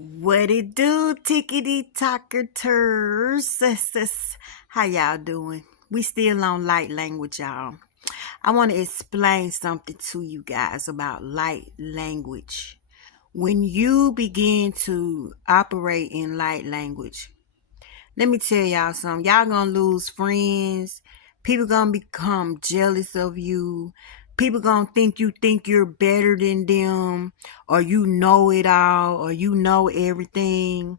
What it do, tickety talkers? How y'all doing? We still on light language, y'all. I want to explain something to you guys about light language. When you begin to operate in light language, let me tell y'all something. Y'all gonna lose friends. People gonna become jealous of you. People gonna think you're better than them, or you know it all, or you know everything,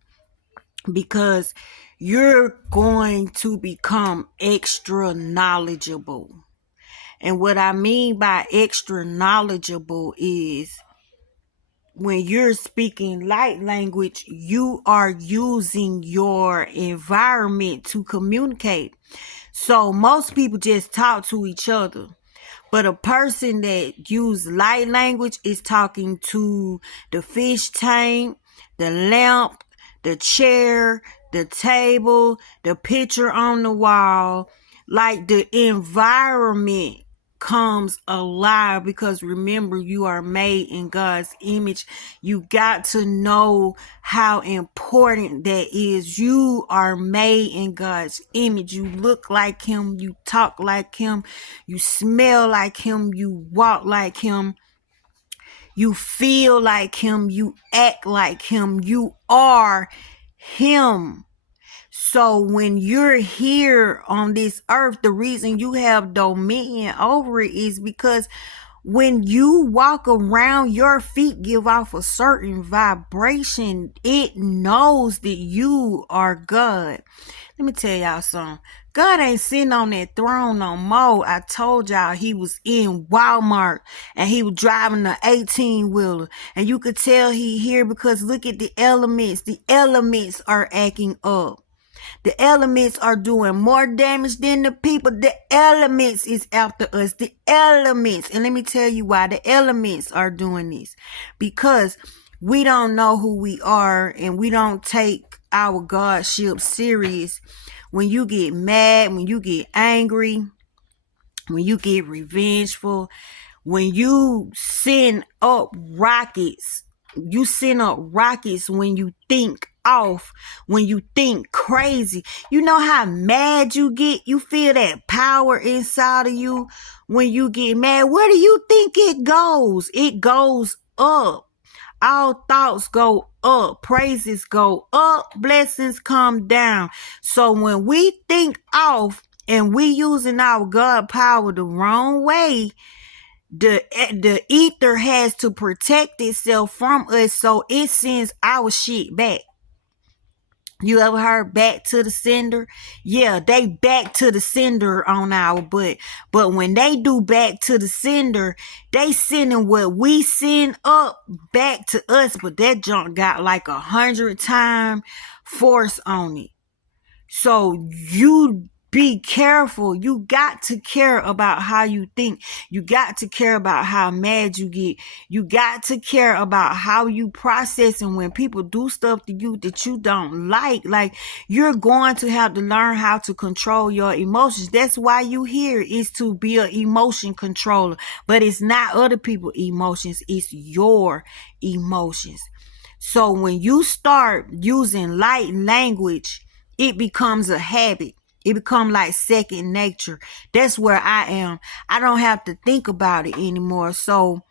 because you're going to become extra knowledgeable. And what I mean by extra knowledgeable is when you're speaking light language, you are using your environment to communicate. So most people just talk to each other. But a person that use light language is talking to the fish tank, the lamp, the chair, the table, the picture on the wall. Like the environment comes alive, because remember, you are made in God's image. You got to know how important that is. You are made in God's image. You look like him, you talk like him, you smell like him, you walk like him, you feel like him, you act like him, you are him. So when you're here on this earth, the reason you have dominion over it is because when you walk around, your feet give off a certain vibration. It knows that you are God. Let me tell y'all something. God ain't sitting on that throne no more. I told y'all he was in Walmart and he was driving the 18-wheeler. And you could tell he here because look at the elements. The elements are acting up. The elements are doing more damage than the people. The elements is after us. The elements. And let me tell you why the elements are doing this. Because we don't know who we are and we don't take our Godship serious. When you get mad, when you get angry, when you get revengeful, when you send up rockets, when you think off, when you think crazy. You know how mad you get? You feel that power inside of you when you get mad. Where do you think it goes? It goes up. All thoughts go up, praises go up, blessings come down. So when we think off and we using our God power the wrong way, the ether has to protect itself from us, so it sends our shit back. You ever heard back to the sender? Yeah, they back to the sender on our butt. But when they do back to the sender, they sending what we send up back to us. But that junk got like 100 times force on it. So you be careful. You got to care about how you think. You got to care about how mad you get. You got to care about how you process. And when people do stuff to you that you don't like you're going to have to learn how to control your emotions. That's why you here, is to be an emotion controller. But it's not other people's emotions. It's your emotions. So when you start using light language, it becomes a habit. It becomes like second nature. That's where I am. I don't have to think about it anymore. So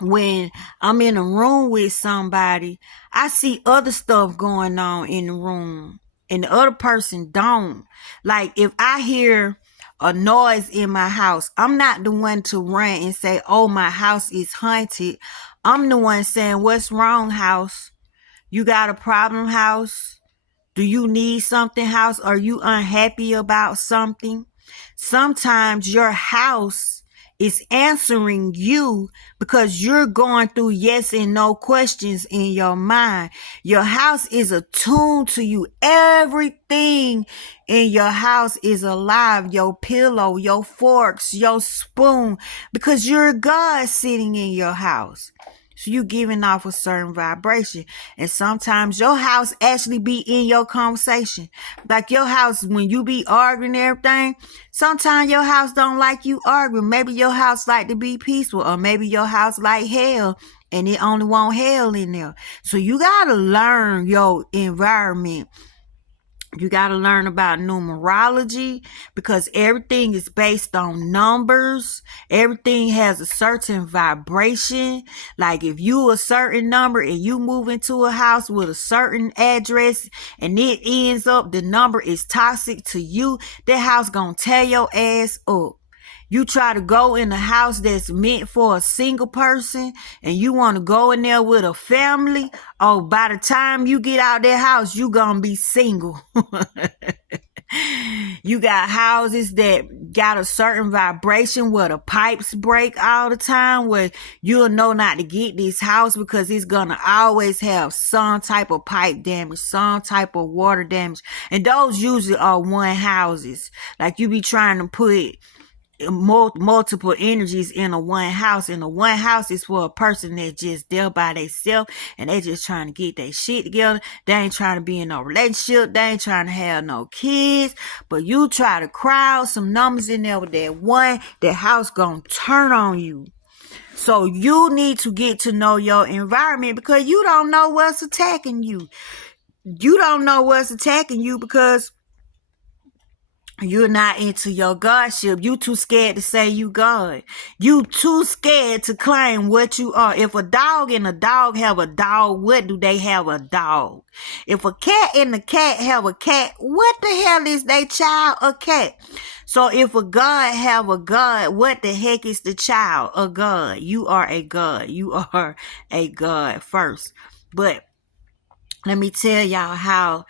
when I'm in a room with somebody, I see other stuff going on in the room and the other person don't. Like if I hear a noise in my house, I'm not the one to run and say, oh, my house is haunted. I'm the one saying, what's wrong, house? You got a problem, house? Do you need something, house? Are you unhappy about something? Sometimes your house is answering you because you're going through yes and no questions in your mind. Your house is attuned to you. Everything in your house is alive. Your pillow, your forks, your spoon, because you're God sitting in your house. So you giving off a certain vibration. And sometimes your house actually be in your conversation. Like your house, when you be arguing and everything, sometimes your house don't like you arguing. Maybe your house like to be peaceful, or maybe your house like hell and it only want hell in there. So you gotta learn your environment. You got to learn about numerology, because everything is based on numbers. Everything has a certain vibration. Like if you a certain number and you move into a house with a certain address and it ends up the number is toxic to you, that house gonna tear your ass up. You try to go in a house that's meant for a single person and you want to go in there with a family. Oh, by the time you get out that house, you gonna be single. You got houses that got a certain vibration where the pipes break all the time, where you'll know not to get this house because it's gonna always have some type of pipe damage, some type of water damage. And those usually are one houses. Like you be trying to put multiple energies in a one house, and the one house is for a person that just there by themselves and they just trying to get their shit together. They ain't trying to be in no relationship, they ain't trying to have no kids, but you try to crowd some numbers in there with that one, that house gonna turn on you. So you need to get to know your environment, because you don't know what's attacking you. You don't know what's attacking you because you're not into your Godship. You too scared to say you God. You too scared to claim what you are. If a dog and a dog have a dog, what do they have a dog? If a cat and a cat have a cat, what the hell is they child a cat? So if a God have a God, what the heck is the child a God? You are a God. You are a God first. But let me tell y'all how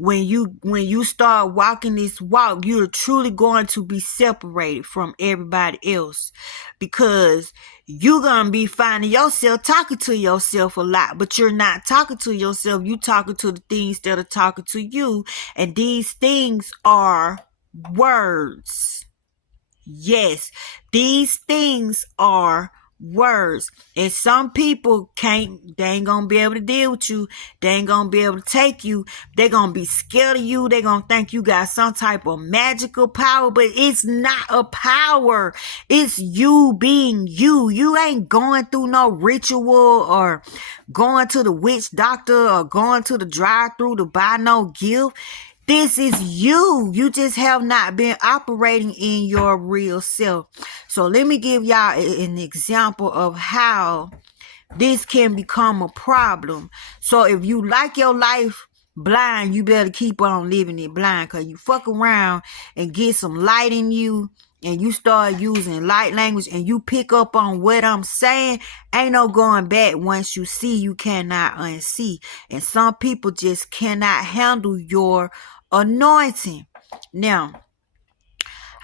when you start walking this walk, you're truly going to be separated from everybody else, because you're going to be finding yourself talking to yourself a lot, but you're not talking to yourself. You talking to the things that are talking to you. And these things are words. Yes, these things are words. And some people they ain't gonna be able to deal with you. They ain't gonna be able to take you. They're gonna be scared of you. They're gonna think you got some type of magical power, but it's not a power. It's you being you. You ain't going through no ritual or going to the witch doctor or going to the drive-thru to buy no gift. This is you. You just have not been operating in your real self. So let me give y'all an example of how this can become a problem. So if you like your life blind, you better keep on living it blind, because you fuck around and get some light in you and you start using light language and you pick up on what I'm saying, ain't no going back. Once you see, you cannot unsee. And some people just cannot handle your anointing. Now,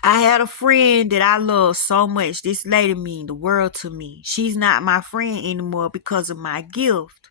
I had a friend that I love so much. This lady mean the world to me. She's not my friend anymore because of my gift.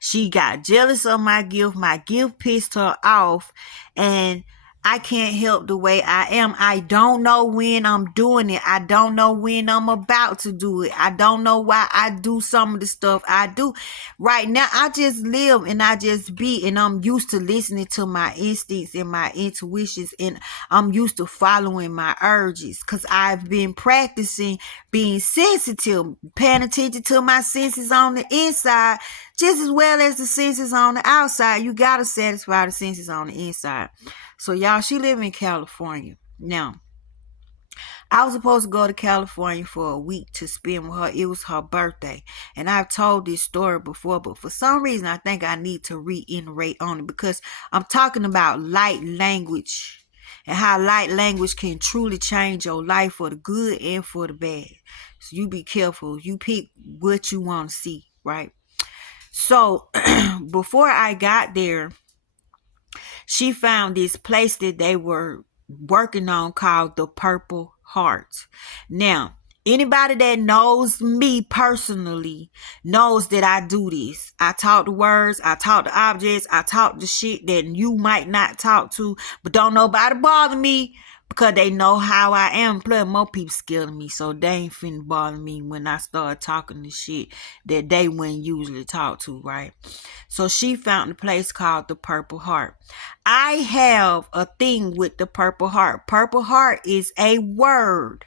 She got jealous of my gift. My gift pissed her off, and I can't help the way I am. I don't know when I'm doing it. I don't know when I'm about to do it. I don't know why I do some of the stuff I do. Right now, I just live and I just be, and I'm used to listening to my instincts and my intuitions, and I'm used to following my urges, because I've been practicing being sensitive, paying attention to my senses on the inside just as well as the senses on the outside. You got to satisfy the senses on the inside. So y'all, she live in California. Now, I was supposed to go to California for a week to spend with her. It was her birthday. And I've told this story before, but for some reason, I think I need to reiterate on it, because I'm talking about light language and how light language can truly change your life for the good and for the bad. So you be careful. You pick what you want to see, right? So before I got there, she found this place that they were working on called the Purple Heart. Now, anybody that knows me personally knows that I do this. I talk to words, I talk to objects, I talk to shit that you might not talk to, but don't nobody bother me, because they know how I am. Plus, more people scared of me, so they ain't finna bother me when I start talking the shit that they wouldn't usually talk to, right? So she found a place called the Purple Heart. I have a thing with the Purple Heart. Purple Heart is a word,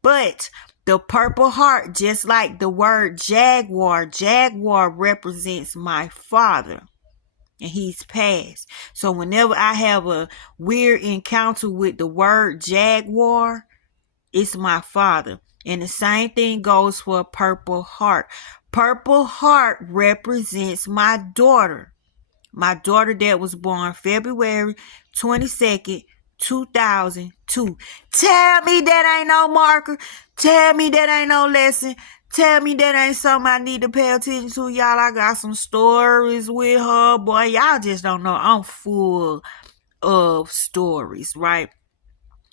but The Purple Heart, just like the word jaguar. Jaguar represents my father. And he's passed. So whenever I have a weird encounter with the word jaguar, it's my father. And the same thing goes for Purple Heart. Purple Heart represents my daughter. My daughter that was born February 22nd, 2002. Tell me that ain't no marker. Tell me that ain't no lesson. Tell me that ain't something I need to pay attention to. Y'all, I got some stories with her. Boy, y'all just don't know. I'm full of stories, right?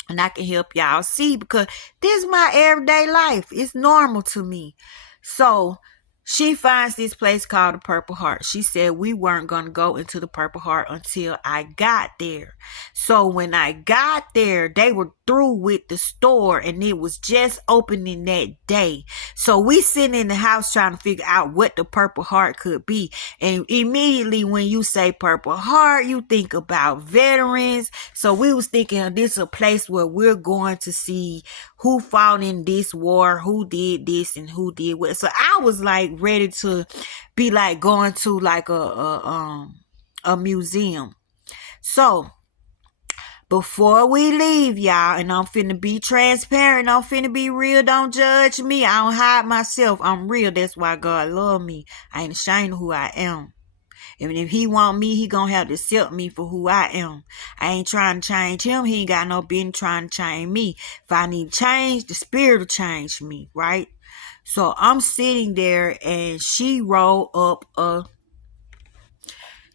And I can help y'all see because this is my everyday life. It's normal to me. So she finds this place called the Purple Heart. She said we weren't going to go into the Purple Heart until I got there. So when I got there, they were through with the store and it was just opening that day. So we sitting in the house trying to figure out what the Purple Heart could be. And immediately when you say Purple Heart, you think about veterans. So we was thinking this is a place where we're going to see who fought in this war, who did this and who did what. So I was like ready to be like going to like a museum. So before we leave, y'all, and I'm finna be transparent, I'm finna be real, don't judge me. I don't hide myself. I'm real. That's why God love me. I ain't ashamed of who I am. And if he want me, he gonna have to accept me for who I am. I ain't trying to change him. He ain't got no business trying to change me. If I need change, the spirit will change me, right? So I'm sitting there and she rolled up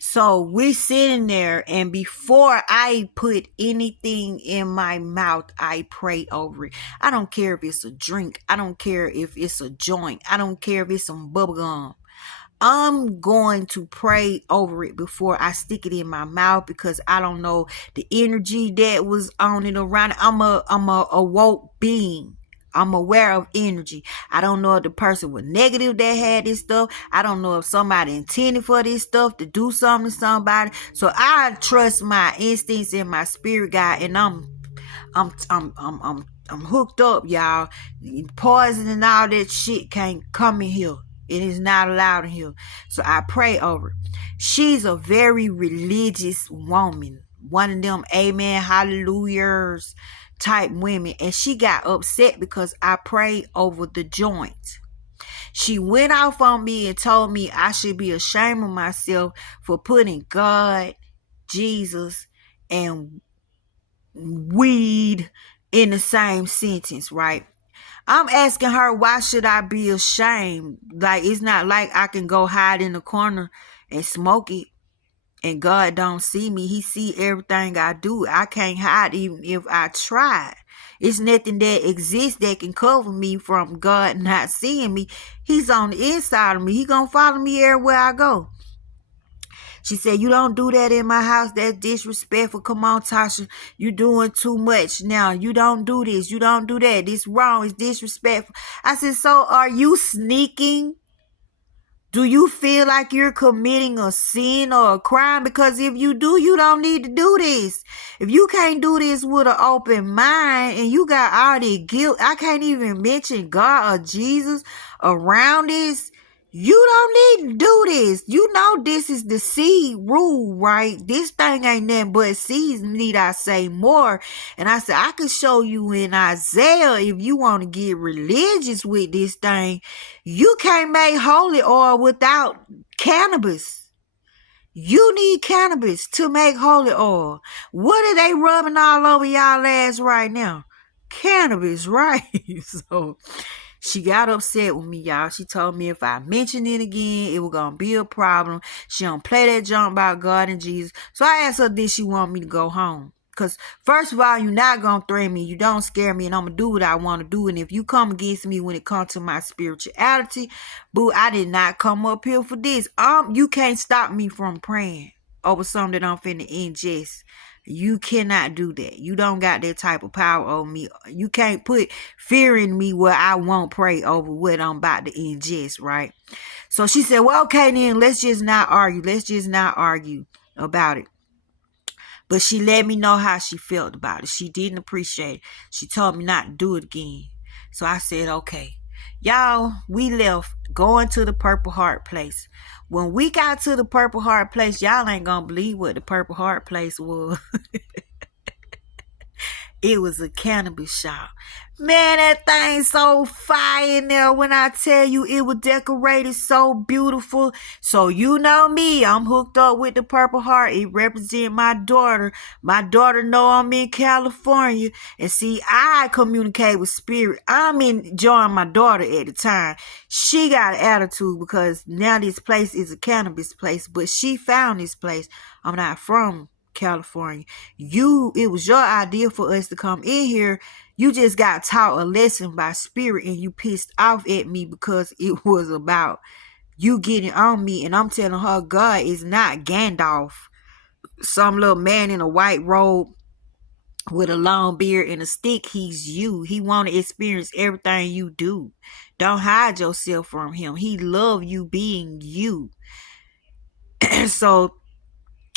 so we sitting there, and before I put anything in my mouth, I pray over it. I don't care if it's a drink. I don't care if it's a joint. I don't care if it's some bubble gum. I'm going to pray over it before I stick it in my mouth because I don't know the energy that was on it around it. I'm a awoke being. I'm aware of energy. I don't know if the person was negative that had this stuff. I don't know if somebody intended for this stuff to do something to somebody. So I trust my instincts and my spirit guide, and I'm hooked up, y'all. Poison and all that shit can't come in here. It is not allowed in here. So I pray over it. She's a very religious woman. One of them amen, hallelujahs type women. And she got upset because I prayed over the joint. She went off on me and told me I should be ashamed of myself for putting God, Jesus, and weed in the same sentence, right? I'm asking her, why should I be ashamed? Like, it's not like I can go hide in the corner and smoke it and God don't see me. He see everything I do. I can't hide even if I tried. It's nothing that exists that can cover me from God not seeing me. He's on the inside of me. He gonna follow me everywhere I go. She said, you don't do that in my house. That's disrespectful. Come on, Tasha. You doing too much now. You don't do this. You don't do that. This wrong. It's disrespectful. I said, so are you sneaking? Do you feel like you're committing a sin or a crime? Because if you do, you don't need to do this. If you can't do this with an open mind and you got all the guilt, I can't even mention God or Jesus around this. You don't need to do this. You know this is the seed rule, right? This thing ain't nothing but seeds, need I say more. And I said, I could show you in Isaiah if you want to get religious with this thing. You can't make holy oil without cannabis. You need cannabis to make holy oil. What are they rubbing all over y'all ass right now? Cannabis, right? So she got upset with me, y'all. She told me if I mention it again, it was going to be a problem. She don't play that junk about God and Jesus. So I asked her, did she want me to go home? Because first of all, you're not going to threaten me. You don't scare me, and I'm going to do what I want to do. And if you come against me when it comes to my spirituality, boo, I did not come up here for this. You can't stop me from praying over something that I'm finna ingest. You cannot do that. You don't got that type of power over me. You can't put fear in me where I won't pray over what I'm about to ingest, right? So she said, well, okay, then let's just not argue. Let's just not argue about it. But she let me know how she felt about it. She didn't appreciate it. She told me not to do it again. So I said, okay. Y'all, we left going to the Purple Heart place. When we got to the Purple Heart place, y'all ain't gonna believe what the Purple Heart place was. It was a cannabis shop. Man, that thing so fire in there. When I tell you, it was decorated so beautiful. So you know me, I'm hooked up with the Purple Heart. It represents my daughter. My daughter know I'm in California. And see, I communicate with spirit. I'm enjoying my daughter at the time. She got an attitude because now this place is a cannabis place. But she found this place. I'm not from California. It was your idea for us to come in here. You just got taught a lesson by spirit and you pissed off at me because it was about you getting on me. And I'm telling her, God is not Gandalf, some little man in a white robe with a long beard and a stick. He's you. He want to experience everything you do. Don't hide yourself from him. He love you being you. So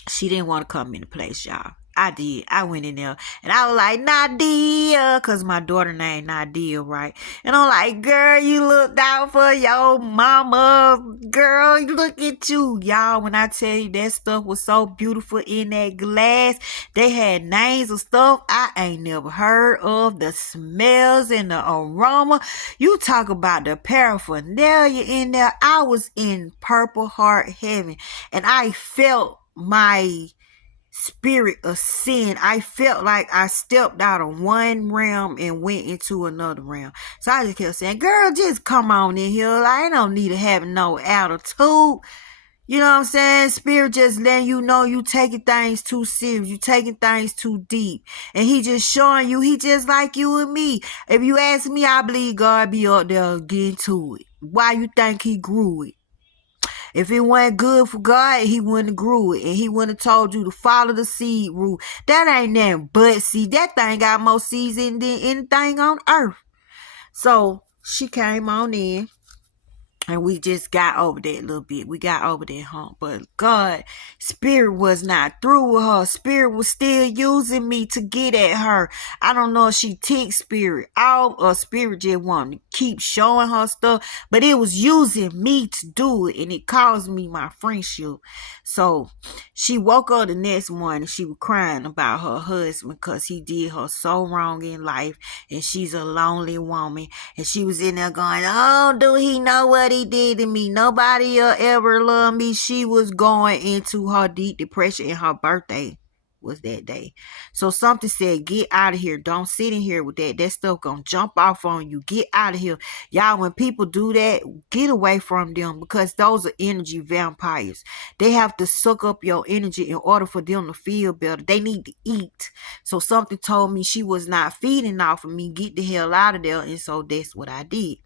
she didn't want to come in the place, y'all. I did. I went in there and I was like, Nadia, because my daughter named Nadia, right? And I'm like, girl, you looked out for your mama. Girl, look at you. Y'all, when I tell you that stuff was so beautiful in that glass, they had names of stuff I ain't never heard of. The smells and the aroma. You talk about the paraphernalia in there. I was in Purple Heart heaven and I felt my spirit ascend. I felt like I stepped out of one realm and went into another realm. So I just kept saying, girl, just come on in here. I don't need to have no attitude. You know what I'm saying? Spirit just letting you know you taking things too serious. You taking things too deep. And he just showing you, he just like you and me. If you ask me, I believe God be up there getting to it. Why you think he grew it? If it wasn't good for God, he wouldn't have grew it. And he wouldn't have told you to follow the seed rule. That ain't nothing but seed. That thing got more seeds in than anything on earth. So she came on in. And we just got over that a little bit. We got over that hump. But God, spirit was not through with her. Spirit was still using me to get at her. I don't know if she ticked spirit out or spirit just wanted to keep showing her stuff. But it was using me to do it. And it caused me my friendship. So she woke up the next morning. She was crying about her husband because he did her so wrong in life. And she's a lonely woman. And she was in there going, oh, do he know what he did to me? Nobody will ever love me. She was going into her deep depression, and her birthday was that day. So something said, get out of here. Don't sit in here with that. That stuff gonna jump off on you. Get out of here. Y'all, when people do that, get away from them because those are energy vampires. They have to suck up your energy in order for them to feel better. They need to eat. So something told me she was not feeding off of me. Get the hell out of there. And so that's what I did.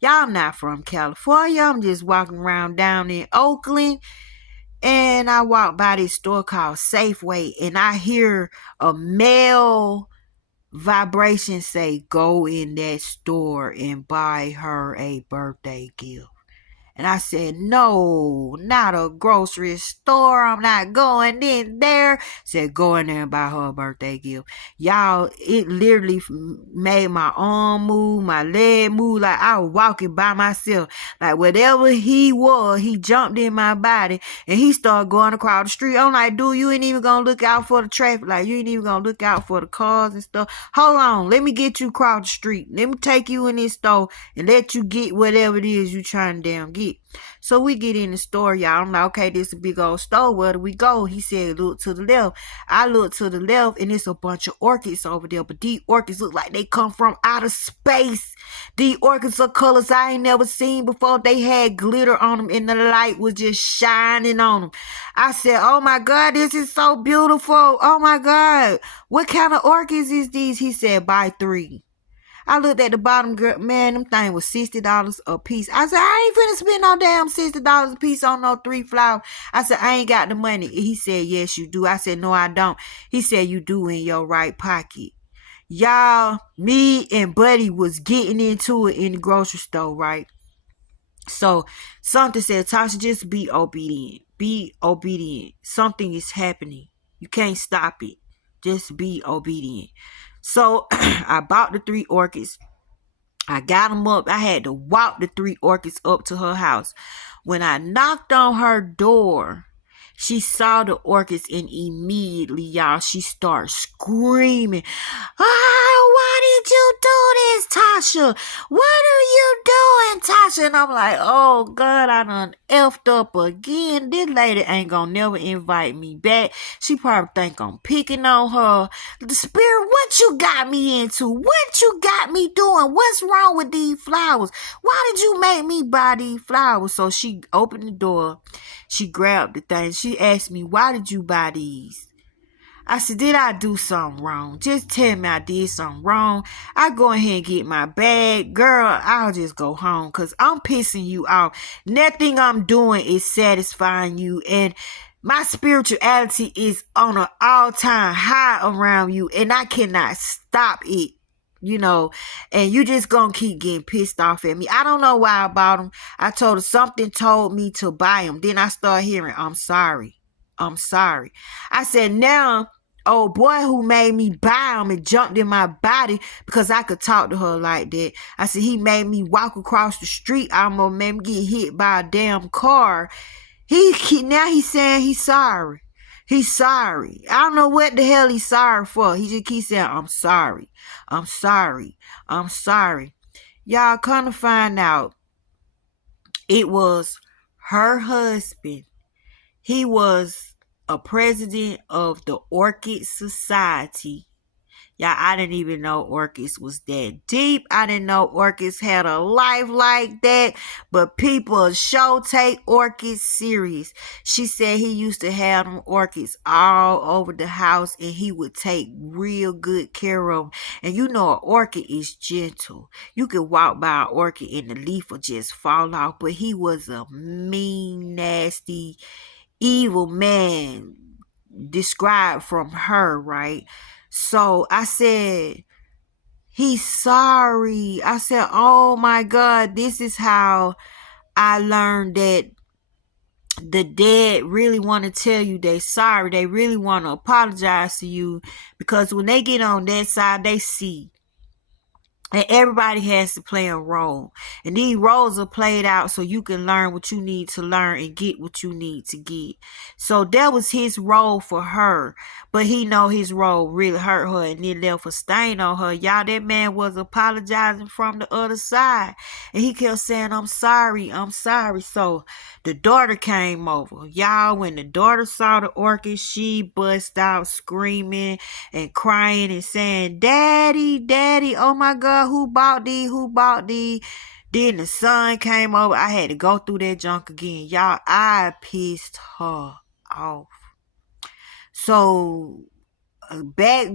Y'all, I'm not from California. I'm just walking around down in Oakland. And I walk by this store called Safeway, and I hear a male vibration say, go in that store and buy her a birthday gift. And I said, no, not a grocery store. I'm not going in there. Said, go in there and buy her a birthday gift. Y'all, it literally made my arm move, my leg move. Like I was walking by myself. Like whatever he was, he jumped in my body and he started going across the street. I'm like, dude, you ain't even gonna look out for the traffic. Like you ain't even gonna look out for the cars and stuff. Hold on, let me get you across the street. Let me take you in this store and let you get whatever it is you trying to damn get. So we get in the store, y'all. I'm like, okay, this is a big old store. Where do we go? He said, look to the left. I look to the left, and it's a bunch of orchids over there. But these orchids look like they come from outer space. These orchids are colors I ain't never seen before. They had glitter on them, and the light was just shining on them. I said, oh my God, this is so beautiful. Oh my God. What kind of orchids is these? He said, buy 3. I looked at the bottom, girl, man, them thing was $60 a piece. I said, I ain't finna spend no damn $60 a piece on no 3 flowers. I said, I ain't got the money. He said, yes, you do. I said, no, I don't. He said, you do in your right pocket. Y'all, me and Buddy was getting into it in the grocery store, right? So something said, Tasha, just be obedient. Be obedient. Something is happening. You can't stop it. Just be obedient. So I bought the 3 orchids. I got them up. I had to walk the 3 orchids up to her house. When I knocked on her door, she saw the orchids and immediately, y'all, she started screaming. Oh, why did you do this, Tasha? What are you doing, Tasha? And I'm like, oh, God, I done effed up again. This lady ain't gonna never invite me back. She probably think I'm picking on her. The spirit, what you got me into? What you got me doing? What's wrong with these flowers? Why did you make me buy these flowers? So she opened the door. She grabbed the thing. She asked me, why did you buy these? I said, did I do something wrong? Just tell me I did something wrong. I go ahead and get my bag. Girl, I'll just go home because I'm pissing you off. Nothing I'm doing is satisfying you. And my spirituality is on an all-time high around you. And I cannot stop it. And you just gonna keep getting pissed off at me. I don't know why I bought them. I told her something told me to buy them. Then I started hearing, I'm sorry. I said, now, old boy who made me buy them and jumped in my body because I could talk to her like that. I said, he made me walk across the street. I almost made me get hit by a damn car. Now he's saying he's sorry. He's sorry. I don't know what the hell he's sorry for. He just keeps saying, I'm sorry. Y'all, come to find out, it was her husband. He was a president of the Orchid Society. Y'all, I didn't even know orchids was that deep. I didn't know orchids had a life like that. But people sure take orchids serious. She said he used to have them orchids all over the house and he would take real good care of them. And an orchid is gentle. You could walk by an orchid and the leaf will just fall off. But he was a mean, nasty, evil man described from her, right? So I said, he's sorry. I said, oh my God, this is how I learned that the dead really want to tell you they sorry. They really want to apologize to you because when they get on that side, they see. And everybody has to play a role. And these roles are played out so you can learn what you need to learn and get what you need to get. So that was his role for her. But he know his role really hurt her and it left a stain on her. Y'all, that man was apologizing from the other side. And he kept saying, I'm sorry. So the daughter came over. Y'all, when the daughter saw the orchid, she bust out screaming and crying and saying, Daddy, oh my God. Who bought these? Then the son came over. I had to go through that junk again. Y'all, I pissed her off. So back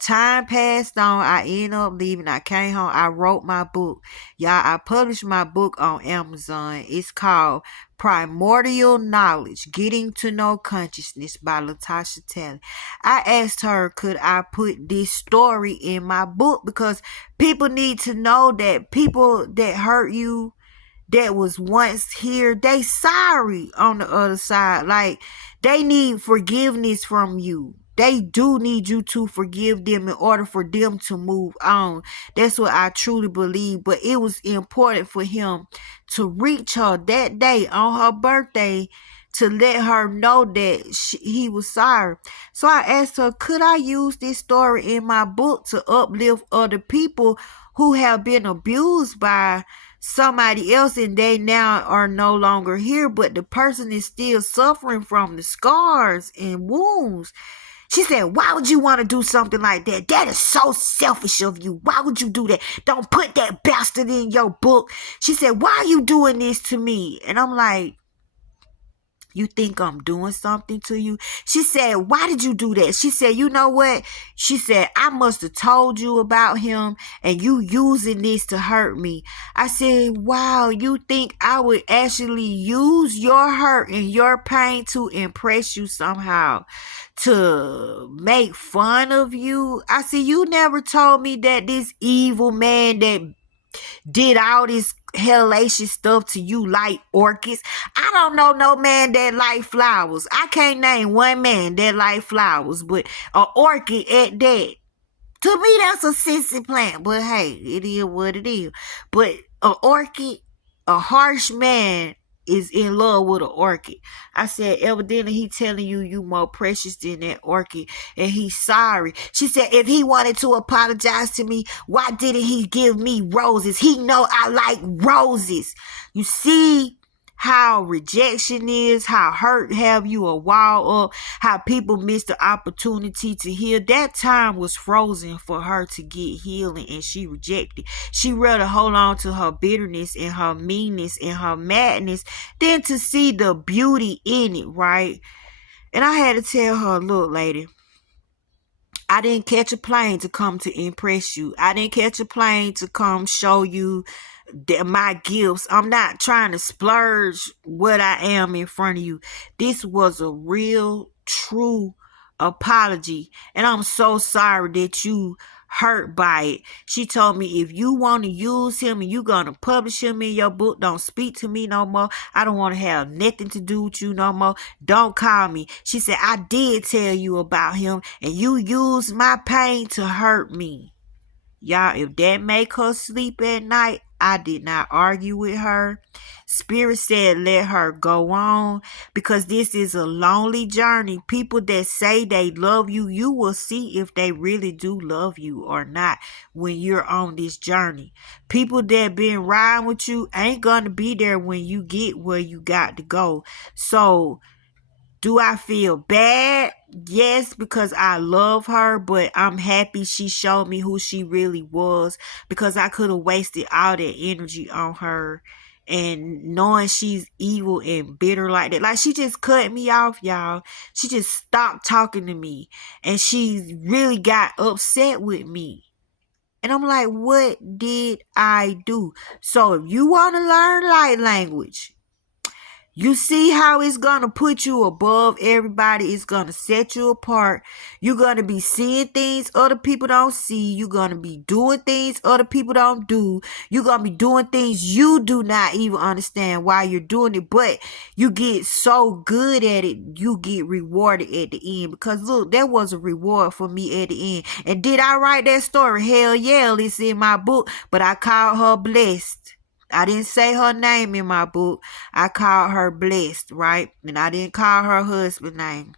time passed on. I ended up leaving. I came home. I wrote my book. Y'all, I published my book on Amazon. It's called Primordial Knowledge, Getting to Know Consciousness by Latasha Taylor. I asked her, could I put this story in my book? Because people need to know that people that hurt you, that was once here, they sorry on the other side. Like, they need forgiveness from you. They do need you to forgive them in order for them to move on. That's what I truly believe. But it was important for him to reach her that day on her birthday to let her know that he was sorry. So I asked her, could I use this story in my book to uplift other people who have been abused by somebody else and they now are no longer here, but the person is still suffering from the scars and wounds? She said, why would you want to do something like that? That is so selfish of you. Why would you do that? Don't put that bastard in your book. She said, why are you doing this to me? And I'm like, you think I'm doing something to you? She said, why did you do that? She said, you know what? She said, I must have told you about him and you using this to hurt me. I said, wow, you think I would actually use your hurt and your pain to impress you somehow, to make fun of you? I said, you never told me that this evil man that did all this hellacious stuff to you like orchids. I don't know no man that like flowers. I can't name one man that like flowers, but an orchid at that. To me, that's a sissy plant. But hey, it is what it is. But an orchid, a harsh man is in love with an orchid. I said, evidently he telling you you more precious than that orchid, and he's sorry. She said, if he wanted to apologize to me, why didn't he give me roses? He know I like roses. You see how rejection is, how hurt have you a wall up, how people miss the opportunity to heal. That time was frozen for her to get healing, and she rejected. She rather hold on to her bitterness and her meanness and her madness than to see the beauty in it, right? And I had to tell her, look, lady, I didn't catch a plane to come to impress you. I didn't catch a plane to come show you my gifts. I'm not trying to splurge what I am in front of you. This was a real, true apology. And I'm so sorry that you hurt by it. She told me, if you want to use him and you gonna publish him in your book, don't speak to me no more. I don't want to have nothing to do with you no more. Don't call me. She said, I did tell you about him and you used my pain to hurt me. Y'all, if that make her sleep at night, I did not argue with her. Spirit said, let her go on, because this is a lonely journey. People that say they love you, you will see if they really do love you or not when you're on this journey. People that been riding with you ain't gonna be there when you get where you got to go. So, do I feel bad? Yes, because I love her, but I'm happy she showed me who she really was, because I could have wasted all that energy on her and knowing she's evil and bitter like that. Like, she just cut me off, y'all. She just stopped talking to me, and she really got upset with me. And I'm like, what did I do? So if you want to learn light language, you see how it's going to put you above everybody. It's going to set you apart. You're going to be seeing things other people don't see. You're going to be doing things other people don't do. You're going to be doing things you do not even understand why you're doing it. But you get so good at it, you get rewarded at the end. Because look, there was a reward for me at the end. And did I write that story? Hell yeah, it's in my book. But I called her blessed. I didn't say her name in my book. I called her blessed, right? And I didn't call her husband's name.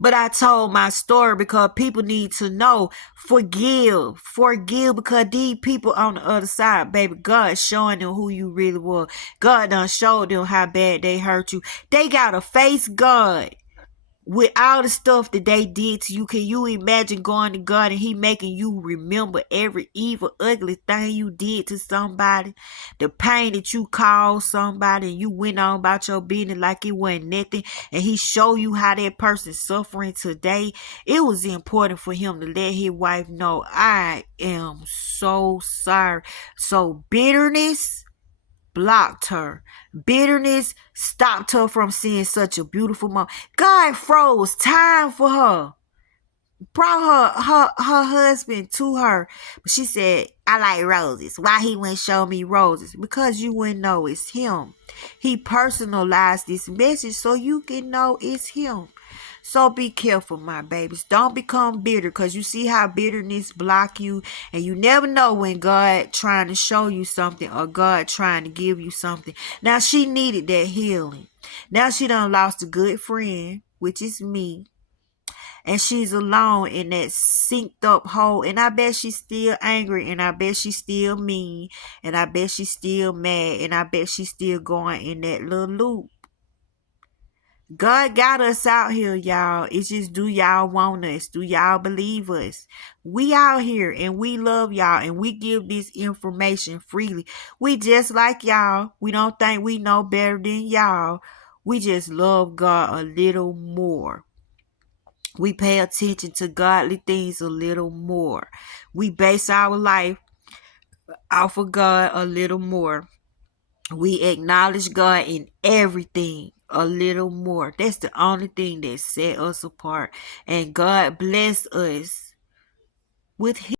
But I told my story because people need to know. Forgive, because these people on the other side, baby, God showing them who you really were. God done showed them how bad they hurt you. They gotta face God. With all the stuff that they did to you, can you imagine going to God and he making you remember every evil, ugly thing you did to somebody? The pain that you caused somebody, and you went on about your business like it wasn't nothing, and he showed you how that person's suffering today. It was important for him to let his wife know, I am so sorry. So bitterness blocked her. Bitterness stopped her from seeing such a beautiful mom. God froze time for her. Brought her husband to her. But she said, I like roses. Why he wouldn't show me roses? Because you wouldn't know it's him. He personalized this message so you can know it's him. So be careful, my babies. Don't become bitter, because you see how bitterness block you, and you never know when God trying to show you something or God trying to give you something. Now, she needed that healing. Now she done lost a good friend, which is me. And she's alone in that synced up hole. And I bet she's still angry. And I bet she's still mean. And I bet she's still mad. And I bet she's still going in that little loop. God got us out here, y'all. It's just, do y'all want us? Do y'all believe us? We out here and we love y'all, and we give this information freely. We just like y'all. We don't think we know better than y'all. We just love God a little more. We pay attention to godly things a little more. We base our life off of God a little more. We acknowledge God in everything a little more. That's the only thing that set us apart. And God bless us with his